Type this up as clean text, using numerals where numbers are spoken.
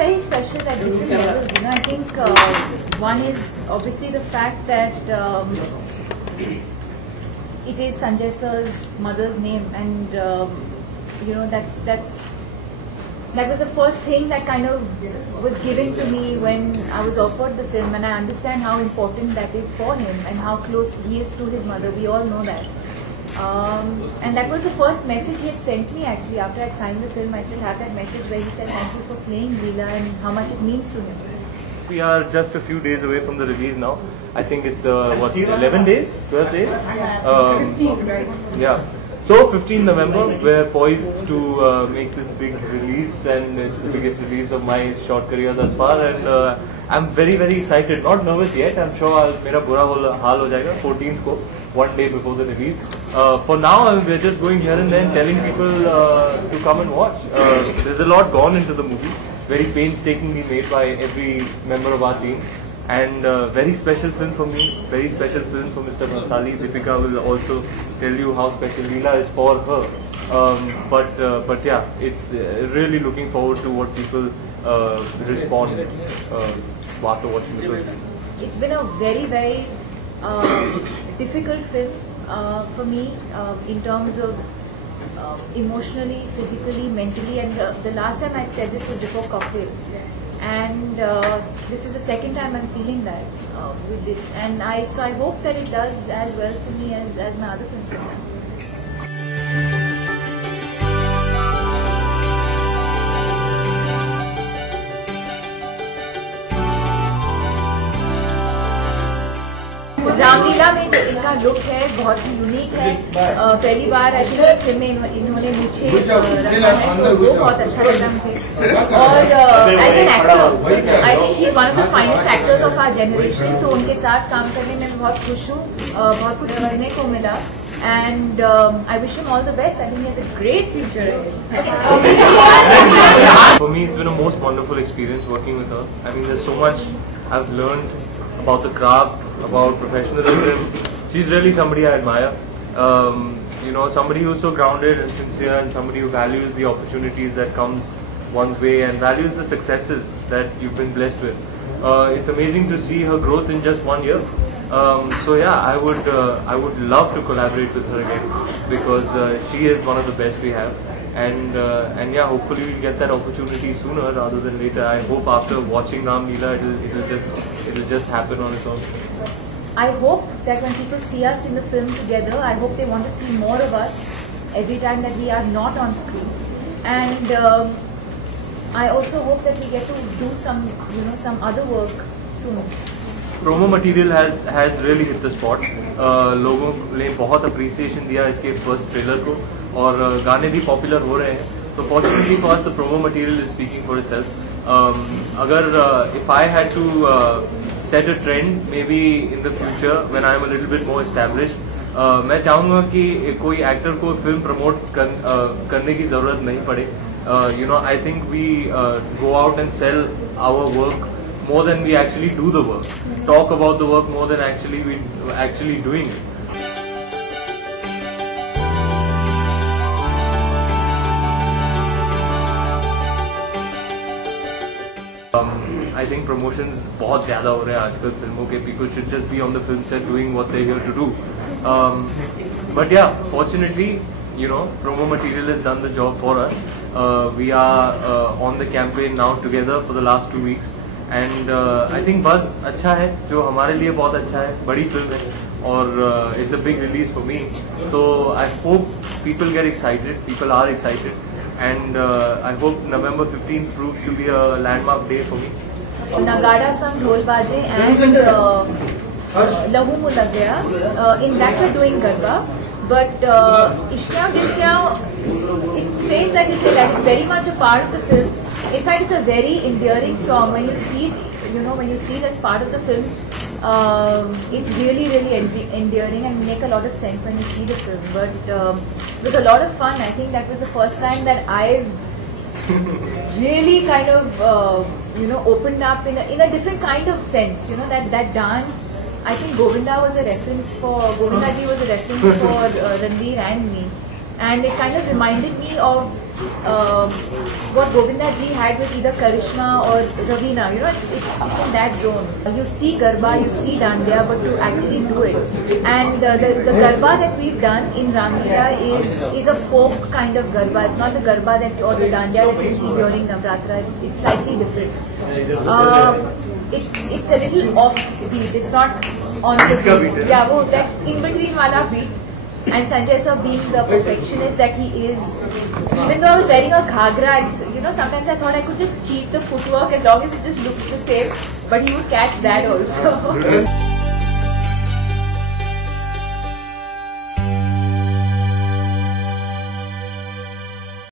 very special at different levels. You know, I think one is obviously the fact that it is Sanjay sir's mother's name, and you know, that was the first thing that kind of was given to me when I was offered the film, and I understand how important that is for him and how close he is to his mother. We all know that. And that was the first message he had sent me actually after I had signed the film. I still have that message where he said thank you for playing Leela and how much it means to him. We are just a few days away from the release now. I think it's 11 days, 12 days? 15, right? Yeah. So 15 November, we're poised to make this big release, and it's the biggest release of my short career thus far, and I'm very, very excited. Not nervous yet. I'm sure मेरा बुरा हाल हो जाएगा 14th को, one day before the release. For now, we're just going here and there telling people to come and watch. There's a lot gone into the movie, very painstakingly made by every member of our team, and very special film for me, very special film for Mr. Bhansali. Deepika will also tell you how special Leela is for her. But yeah, it's really looking forward to what people respond after watching the film. It's been a very, very difficult film for me in terms of emotionally, physically, mentally, and the last time I'd said this was before Cocktail. Yes. And this is the second time I'm feeling that with this, and so I hope that it does as well for me as my other films. Ramlila में जो इनका look है बहुत ही unique है. पहली बार I think film में इन्होंने नीचे रखा है, तो वो बहुत अच्छा लगा मुझे. और as an actor I think he is one of the finest actors of our generation. तो उनके साथ काम करने में मैं बहुत खुश हूँ. बहुत कुछ सीखने को मिला. And I wish him all the best. I think he has a great future ahead. For me, it's been a most wonderful experience working with her. I mean, there's so much I've learned about the craft, about professionalism. She's really somebody I admire. You know, somebody who's so grounded and sincere, and somebody who values the opportunities that comes one's way and values the successes that you've been blessed with. It's amazing to see her growth in just 1 year. So yeah, I would love to collaborate with her again, because she is one of the best we have, and yeah, hopefully we'll get that opportunity sooner rather than later. I hope after watching Ramleela, it'll just happen on its own. I hope that when people see us in the film together, I hope they want to see more of us every time that we are not on screen, and I also hope that we get to do some other work soon. Promo material has really hit the spot. लोगों ने बहुत appreciation दिया इसके first trailer को, और गाने भी popular हो रहे हैं. So fortunately for us, the promo material is speaking for itself. अगर if I had to set a trend maybe in the future when I am a little bit more established, मैं चाहूँगा कि कोई actor को film promote करने की ज़रूरत नहीं पड़े. You know, I think we go out and sell our work more than we actually do the work. Talk about the work more than actually doing it. I think promotions बहुत ज़्यादा हो रहे हैं आजकल फिल्मों के. People should just be on the film set doing what they're here to do. But yeah, fortunately, you know, promo material has done the job for us. We are on the campaign now together for the last 2 weeks. And I think बस अच्छा है, जो हमारे लिए बहुत अच्छा है. बड़ी फिल्म है, और it's a big release for me. So I hope people get excited. People are excited, and I hope November 15th proves to be a landmark day for me. Nagada sang dhol baje and Lahu Mu Lag Gaya. In that we're doing Garba, but Ishnao Dishnao, it stays like you say, like it's very much a part of the film. In fact, it's a very endearing song. When you see it, you know, when you see it as part of the film, it's really, really endearing and make a lot of sense when you see the film. But it was a lot of fun. I think that was the first time that I've really kind of, you know, opened up in a different kind of sense. You know, that dance. I think Govinda was a reference for Govinda ji was a reference for Ranveer and me. and it kind of reminded me of what Govinda ji had with either Karishma or Ravina. You know, it's in that zone. You see Garba, you see Dandiya, but to actually do it. And the Garba that we've done in Ramlila is a folk kind of Garba. It's not the Garba that or the Dandiya that we see during Navratra. It's slightly different. It's a little off beat. It's not on the beat. Yeah, wo that in between wala beat. And Sanjay sir being the perfectionist that he is, even though I was wearing a ghagra, you know, sometimes I thought I could just cheat the footwork as long as it just looks the same, but he would catch that also.